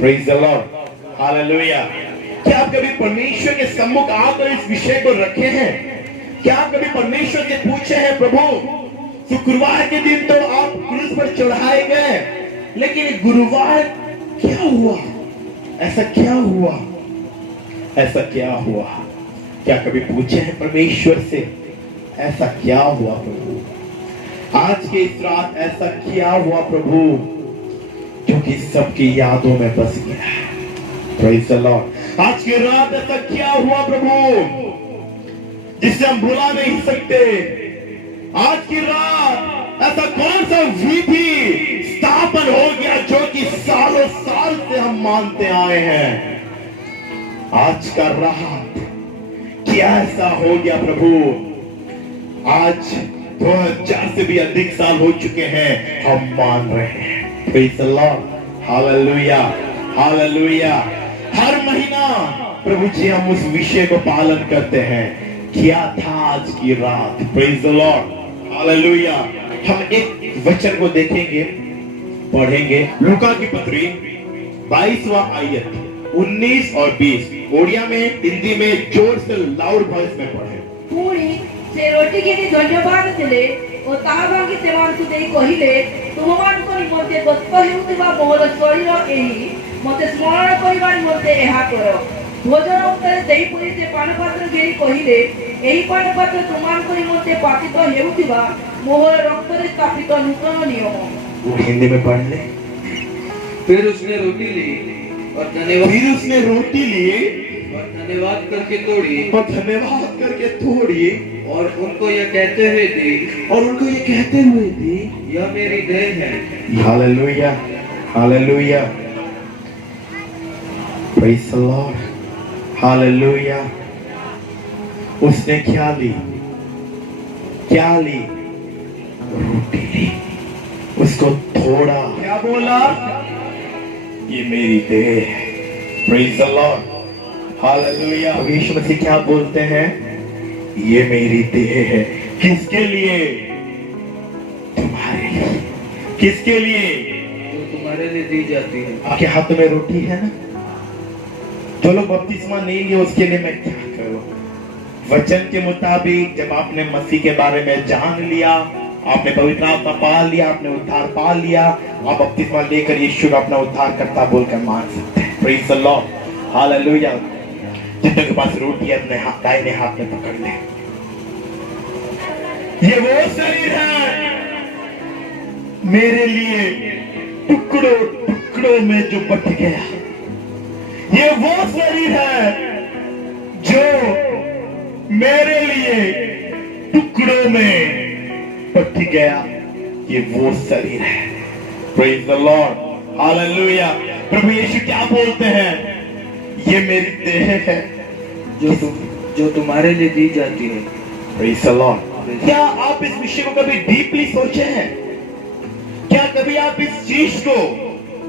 Praise the Lord, hallelujah. क्या आप कभी परमेश्वर के सम्मुख आकर इस विषय को रखे हैं? क्या आप कभी परमेश्वर से पूछे हैं, प्रभु शुक्रवार के दिन तो आप क्रूस पर चढ़ाए गए, लेकिन गुरुवार क्या हुआ? ऐसा क्या हुआ? ऐसा क्या हुआ? क्या कभी पूछे हैं परमेश्वर से, ऐसा क्या हुआ प्रभु? आज के इस रात ऐसा क्या हुआ प्रभु जो कि सबकी यादों में बस गया है? Praise the Lord. आज की रात ऐसा क्या हुआ प्रभु जिसे हम भुला नहीं सकते? आज की रात ऐसा कौन सा विधि स्थापन हो गया जो कि सालों साल से हम मानते आए हैं? आज का रात क्या ऐसा हो गया प्रभु? आज 2000 से भी अधिक साल हो चुके हैं, हम मान रहे हैं। Praise the Lord, hallelujah, hallelujah. हर महीना प्रभु जी हम उस विषय को पालन करते हैं। क्या था आज की रात? Praise the Lord, hallelujah. हम एक वचन को देखेंगे, पढ़ेंगे। लूका की पत्री 22वां आयत 19 और 20 ओडिया में, हिंदी में जोर से लाउड वॉइस में पढ़े। पुणी से रोटी के धन्यवाद देले ओ ताहा भांगी सेवांतु देई कहिले तुममानक निमंते गस्त हेउतिबा मोर शरीर एही मते स्मरण करिबा निमंते एहा करो। भोजन उत्तरे देई पुरी से पानपात्र घेरी कहिले एही पानपात्र तुममानक निमंते पातित हेउतिबा मोर रक्तरे स्थापित नूतन नियम। वो हिंदी में पढ़ ले। फिर उसने रोटी ली और धन्यवाद करके तोड़ी और उनको यह कहते हुए दी, यह मेरी देह है। Hallelujah, hallelujah, praise the Lord, hallelujah. उसने क्या ली? रोटी ली, उसको थोड़ा, क्या बोला? ये मेरी देह है। Praise the Lord, hallelujah. Yeshu Masih क्या बोलते हैं? ये मेरी देह है। किसके लिए? तुम्हारे लिए। किसके लिए? जो तुम्हारे लिए दी जाती है। आपके हाथ में रोटी है ना? जो लोग बपतिस्मा नहीं लिए उसके लिए मैं क्या करूं? वचन के मुताबिक जब आपने मसीह के बारे में जान लिया, आपने पवित्र आत्मा पा लिया, आपने उद्धार पा लिया, आप बपतिस्मा लेकर यीशु को अपना उद्धारकर्ता बोलकर मान सकते हैं। Praise the Lord, hallelujah. जितने के पास रोटी है अपने दाहिने हाथ में पकड़ ले। ये वो शरीर है मेरे लिए टुकड़ों टुकड़ों में जो बट गया। ये वो शरीर है जो मेरे लिए टुकड़ों में बट गया। ये वो शरीर है। Praise the Lord, hallelujah. प्रभु यीशु क्या बोलते हैं? ये मेरी देह है जो तुम्हारे लिए दी जाती है। Praise the Lord. क्या आप इस विषय को कभी डीपली सोचे हैं? क्या कभी आप इस चीज को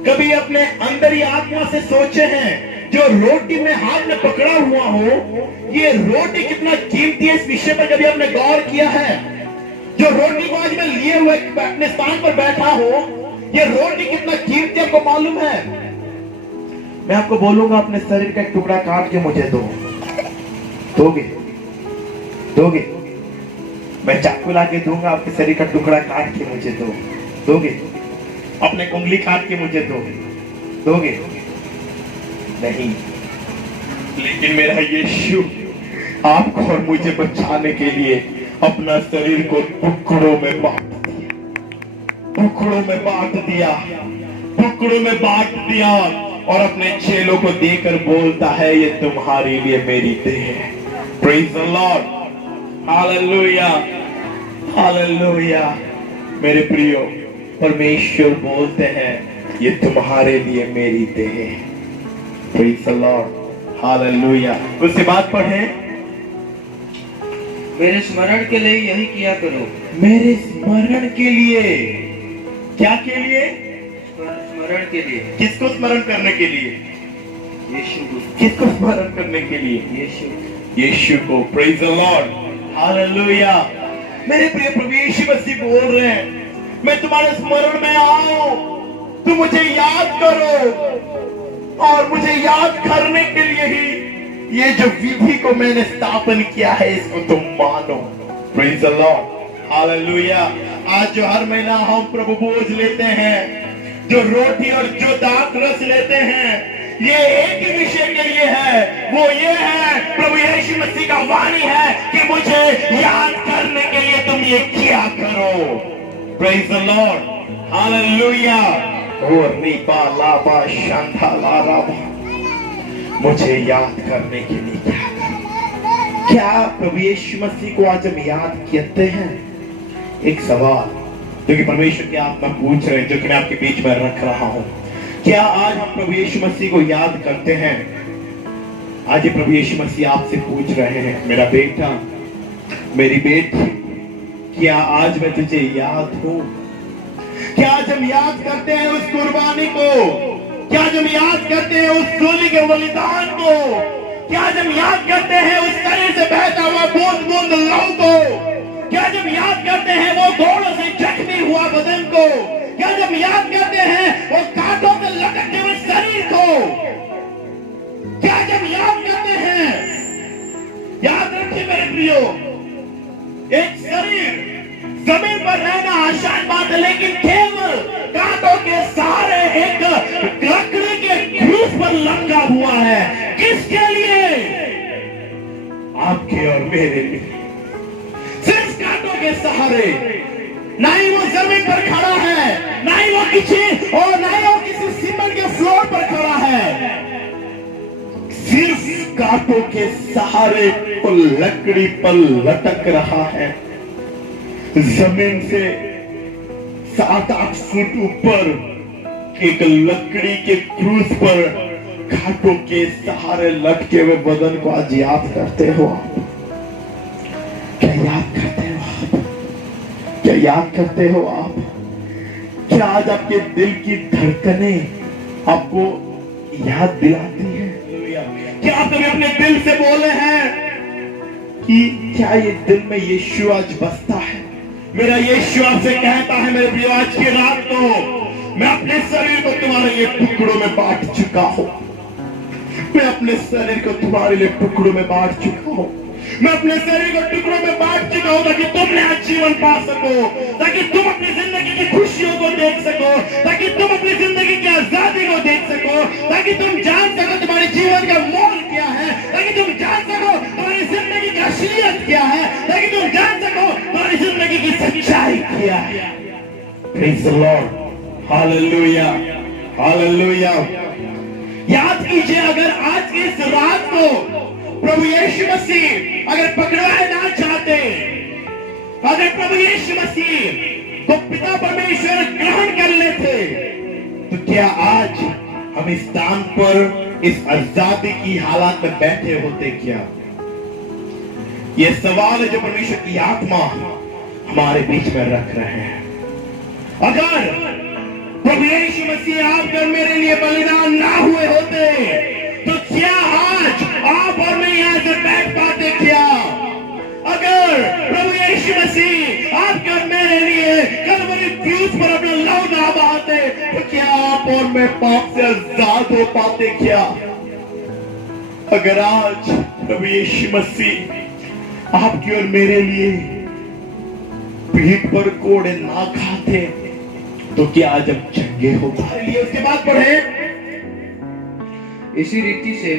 कभी अपने अंदर ही आत्मा से सोचे हैं? जो रोटी में हाथ में पकड़ा हुआ हो, ये रोटी कितना कीमती है, इस विषय पर कभी आपने गौर किया है? जो रोटी को आज में लिए हुए अपने स्थान पर बैठा हो, ये रोटी कितना कीमती आपको मालूम है? मैं आपको बोलूंगा अपने शरीर का एक टुकड़ा काट के मुझे दोगे? मैं चाकू ला के दूंगा, आपके शरीर का टुकड़ा काट के मुझे दोगे? अपने उंगली काट के मुझे दोगे? नहीं। लेकिन मेरा यीशु आपको और मुझे बचाने के लिए अपना शरीर को टुकड़ों में बांट दिया और अपने चेलों को देकर बोलता है, ये तुम्हारे लिए मेरी देह है। Praise the Lord, hallelujah, hallelujah. मेरे प्रियो, परमेश्वर बोलते हैं, ये तुम्हारे लिए मेरी देह है। Praise the Lord, hallelujah. उसके बाद पढ़ें, मेरे स्मरण के लिए यही किया करो। मेरे स्मरण के लिए। क्या के लिए? स्मरण के लिए। किसको स्मरण करने के लिए? यीशु को। किसको स्मरण करने के लिए? यीशु को। Praise the Lord, hallelujah. मेरे प्रिय प्रभु यीशु मसीह बोल रहे हैं, मैं तुम्हारे स्मरण में आऊं, तुम मुझे याद करो। और मुझे याद करने के लिए ही ये जो विधि को मैंने स्थापन किया है इसको तुम मानो। Praise the Lord, hallelujah. आज जो हर महीना हम प्रभु भोज लेते हैं, जो रोटी और जो दाख रस लेते हैं, ये एक ही विषय के लिए है, वो ये है, प्रभु यीशु मसीह का वाणी है कि मुझे याद करने के लिए तुम ये किया करो। Praise the Lord, hallelujah. ओ रीपा लाबा शांता लाराबा, मुझे याद करने के लिए क्या करो। क्या प्रभु यीशु मसीह को आज हम याद करते हैं? एक सवाल जो कि परमेश्वर की आत्मा पूछ रहे हैं, जो कि मैं आपके बीच में रख रहा हूं। क्या आज हम प्रभु यीशु मसीह को याद करते हैं? आज प्रभु यीशु मसीह आपसे पूछ रहे हैं, मेरा बेटा, मेरी बेटी, क्या आज मैं तुझे याद हूं? क्या आज हम याद करते हैं उस कुर्बानी को? क्या आज हम याद करते हैं उस सूली के बलिदान को? क्या आज हम याद करते हैं उस शरीर से बहता हुआ बूंद बूंद लहू को? क्या आज हम याद करते हैं वो घोड़ों से जख्मी हुआ बदन को? क्या आज हम याद करते हैं वो कांटों में लटकते हुए शरीर को? क्या आज हम याद करते हैं? याद रखिए मेरे प्रियो, एक शरीर जमीन पर रहना आसान बात है, लेकिन केवल कांटों के सहारे एक लकड़ी के क्रूस पर लटका हुआ है। किसके लिए? आपके और मेरे लिए। सिर्फ कांटों के सहारे। ना ही वो जमीन पर खड़ा है, ना ही वो किसी सीमेंट के फ्लोर पर खड़ा है। सिर्फ कांटों के सहारे वो लकड़ी पर लटक रहा है। जमीन से 7-8 फुट ऊपर एक लकड़ी के क्रूस पर कांटों के सहारे लटके हुए बदन को आज याद करते हो आप? क्या याद करते हो आप? क्या याद करते हो आप? क्या आज आपके दिल की धड़कनें आपको याद दिलाती है? क्या आप कभी अपने दिल से बोले हैं कि क्या ये दिल में यीशु आज बसता है? मेरा यीशु आपसे कहता है, मेरे प्रिय, आज की रात को मैं अपने शरीर को तुम्हारे लिए टुकड़ों में बांट चुका हूं। मैं अपने शरीर को तुम्हारे लिए टुकड़ों में बांट चुका हूं। मैं अपने शरीर को टुकड़ों में बांट चुका हूं ताकि तुम नया जीवन पा सको, ताकि तुम अपनी जिंदगी की खुशियों को देख सको, ताकि तुम अपनी जिंदगी की आजादी को देख सको, ताकि तुम जान सको तुम्हारे जीवन का मोल क्या है, ताकि तुम जान सको तुम्हारी जिंदगी की असलियत क्या है, ताकि तुम जान सको तुम्हारी जिंदगी की सच्चाई क्या है। Praise the Lord, hallelujah, hallelujah. याद कीजिए, अगर आज की इस रात को प्रभु यीशु मसीह अगर पकड़वाना चाहते, अगर प्रभु यीशु मसीह को पिता परमेश्वर ग्रहण कर लेते, तो क्या आज हम इस स्थान पर इस आजादी की हालात में बैठे होते? क्या ये सवाल है जो परमेश्वर की आत्मा हमारे बीच में रख रहे हैं। अगर प्रभु यीशु मसीह आपका मेरे लिए बलिदान ना हुए होते, तो क्या आज आप और मैं यहां से बैठ पाते? क्या अगर प्रभु यीशु मसीह आपका मेरे लिए कलवरी क्रूस पर अपना लहू ना बहाते, तो क्या आप और मैं पाप से आजाद हो पाते? क्या अगर आज प्रभु यीशु मसीह आपकी और मेरे लिए पीठ पर कोड़े ना खाते, तो क्या आज हम चंगे हो पाए? उसके बाद पढ़े, इसी रीति से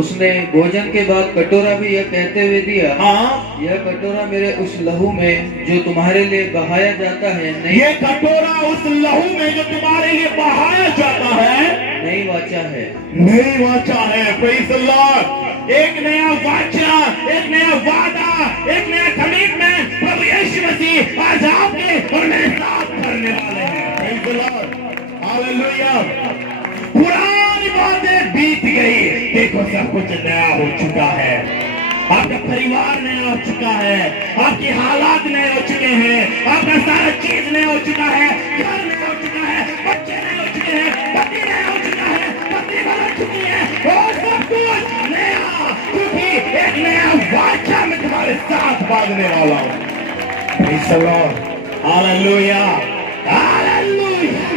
उसने भोजन के बाद कटोरा भी यह कहते हुए दिया, हाँ, यह कटोरा मेरे उस लहू में जो तुम्हारे लिए बहाया जाता है, ये कटोरा उस लहू में जो तुम्हारे लिए बहाया जाता है, नई वाचा है, नई वाचा है। Praise the Lord. एक नया वाचा, एक नया वादा, एक नया कमिटमेंट प्रभु यीशु मसीह आज आपके और मेरे साथ करने वाले हैं। Praise the Lord, hallelujah. पुरानी बातें बीत गई, देखो सब कुछ नया हो चुका है। आपका परिवार नया हो चुका है, आपके हालात नए हो चुके हैं, आपका सारा चीज नया हो चुका है, घर नया हो चुका है, बच्चे नए हो चुके हैं, पति नया हो चुका है, पत्नी बदल चुकी है, और सब कुछ नया, क्योंकि एक नया वाचा मैं तुम्हारे साथ बांधने वाला हूँ। Praise the Lord, hallelujah, hallelujah.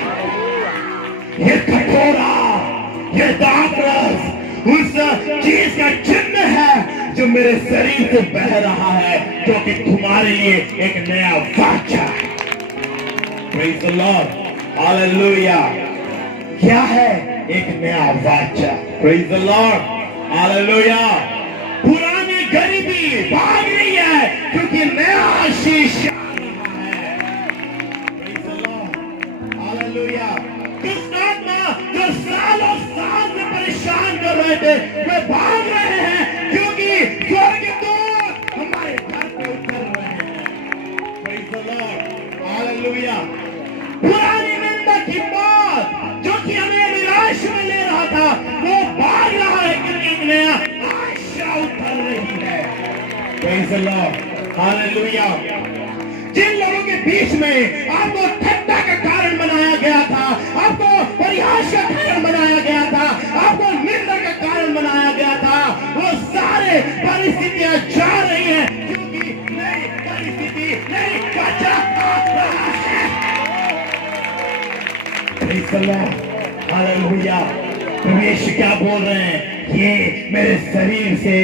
ये कटोरा ये दाखरस उस चीज का चिन्ह है जो मेरे शरीर से बह रहा है, जो कि तुम्हारे लिए एक नया वाचा है। Praise the Lord. Hallelujah. क्या है एक नया वाचा? Praise the Lord. Hallelujah. पुरानी गरीबी भाग रही है क्योंकि नया आशीष आ रहा है। Praise the Lord. Hallelujah. दुष्ट आत्मा जो सालों साल से परेशान कर रहे थे, वे भाग रहे हैं क्योंकि स्वर्गदूत हमारे घर पे उतर रहे हैं। Praise the Lord. Hallelujah. पुरानी निंदा की बात जो कि हमें निराश में ले रहा था, वो भाग रहा है क्योंकि एक नया आशा उतर रही है। Praise the Lord. Hallelujah. जिन लोगों के बीच में आपको ठट्टा का कारण बनाया गया था, आपको परिहास का कारण बनाया गया था, आपको निंदा का कारण बनाया गया था, वो सारे परिस्थितियां जा रही हैं क्योंकि नई परिस्थिति, नई वाचा आ रहा है। Praise the Lord. Hallelujah. प्रवेश क्या बोल रहे हैं? ये मेरे शरीर से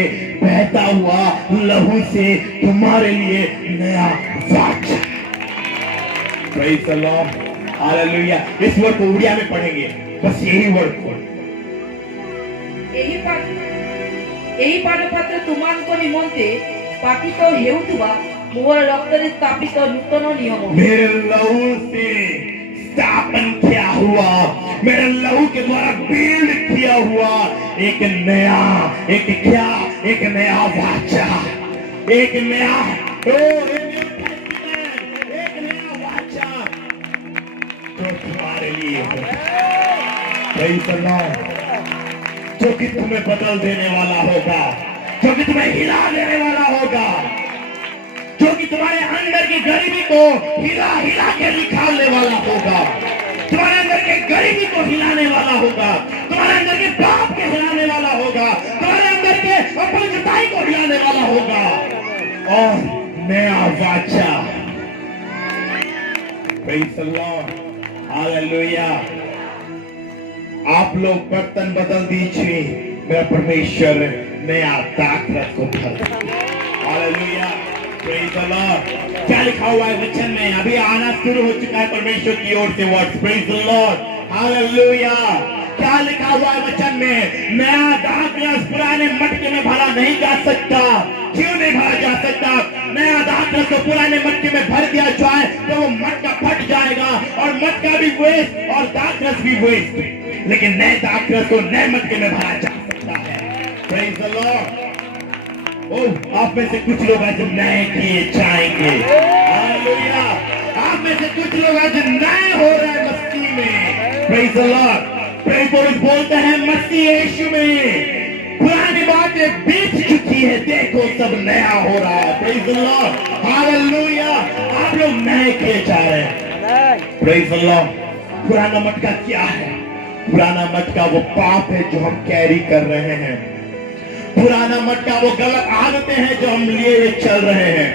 बहता हुआ लहू से तुम्हारे लिए नया वाचा। Praise the Lord. Hallelujah. इस वर्ड को उड़िया में पढ़ेंगे, बस यही वर्ड को। ଏହି ପାନପାତ୍ର ତୁମମାନଙ୍କ ନିମନ୍ତେ ପାତିତ ହେଉଥିବା ମୋର ରକ୍ତରେ ସ୍ଥାପିତ ନୂତନ ନିୟମ। मेरे लहू से स्थापन किया हुआ, मेरे लहू के द्वारा बिल्ड किया हुआ एक नया, एक क्या, एक नया वाचा, एक नया एक नया वाचा जो तुम्हारे लिए है। Praise the Lord. जो कि तुम्हें बदल देने वाला होगा, जो कि तुम्हें हिला देने वाला होगा, जो कि तुम्हारे अंदर की गरीबी को हिला हिला के निकालने वाला होगा, तुम्हारे अंदर के गरीबी को हिलाने वाला होगा, तुम्हारे अंदर के पाप के हिलाने वाला होगा, तुम्हारे अंदर के अपनी को हिलाने वाला होगा और नया वाचा। Praise the Lord. Hallelujah. आप लोग बर्तन बदल दीजिए, मेरा परमेश्वर नया दाखरस को भर देगा। Hallelujah. Praise the Lord. क्या लिखा हुआ है वचन में? अभी आना शुरू हो चुका है परमेश्वर की ओर से words. Praise the Lord. Hallelujah. क्या लिखा हुआ है वचन में? नया दाखरस पुराने मटके में भरा नहीं जा सकता। क्यों नहीं भरा जा सकता? नया दाखरस को पुराने मटके में भर दिया जाए तो वो मटका फट जाएगा और मटका भी वेस्ट और दाखरस भी वेस्ट। लेकिन नए दाखरस को नए मटके में भरा जा सकता है। Praise the Lord. ओह, आप में से कुछ लोग आज नए किए जाएंगे। हालेलुया। आप में से कुछ लोग आज नए हो रहे हैं मसीह में। Praise the Lord. Praise the Lord बोलते हैं मसीह यीशु में पुरानी बातें बीत चुकी है, देखो सब नया हो रहा है। Praise the Lord. हालेलुया। आप लोग नए किए जा रहे हैं। Praise the Lord. पुराना मटका क्या है? पुराना मटका वो पाप है जो हम कैरी कर रहे हैं। पुराना मटका वो गलत आदतें हैं जो हम लिए हुए चल रहे हैं।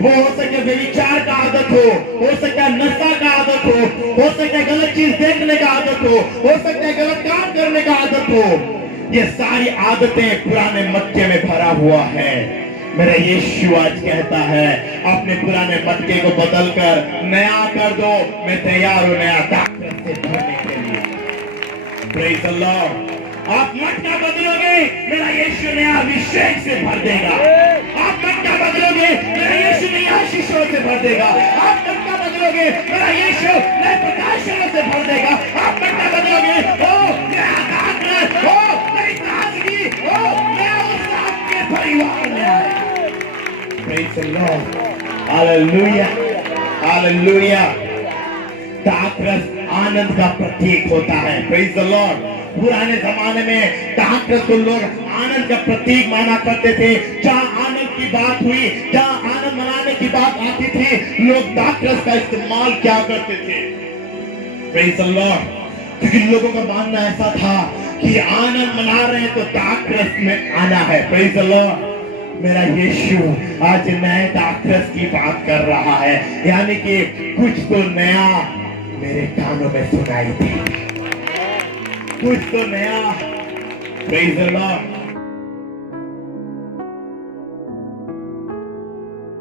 वो हो सकता है व्यभिचार का आदत हो सकता है नशा का आदत हो सकता है गलत चीज देखने का आदत हो सकता है गलत काम करने का आदत हो। ये सारी आदतें पुराने मटके में भरा हुआ है। मेरा यीशु आज कहता है अपने पुराने मटके को बदलकर नया कर दो, मैं तैयार हूं नया दाखरस से भरने के लिए। Praise the Lord. आप मटका बदलोगे, मेरा यीशु नया अभिषेक से भर देगा। आप मटका बदलोगे, मेरा यीशु नया आशीषों से भर देगा। आप मटका बदलोगे, मेरा यीशु नए प्रकाशनों से भर देगा। आप मटका बदलोगे, ओ नया दाखरस, ओ नई ताजगी, ओ नया उत्साह के परिवार में आए। Praise the Lord. Hallelujah. Hallelujah. दाखरस आनंद का प्रतीक होता है। Praise the Lord. पुराने जमाने में दाखरस को लोग आनंद का प्रतीक माना करते थे। जहाँ आनंद की बात हुई, जहाँ आनंद मनाने की बात आती थी, लोग दाखरस का इस्तेमाल क्या करते थे? Praise the Lord. क्योंकि लोगों का मानना ऐसा था कि आनंद मना रहे हैं तो दाखरस में आना है। Praise the Lord. मेरा यीशु आज नए दाखरस की बात कर रहा है, यानी कि कुछ तो नया मेरे कानों में सुनाई देगा। कुछ तो नया। Praise the Lord.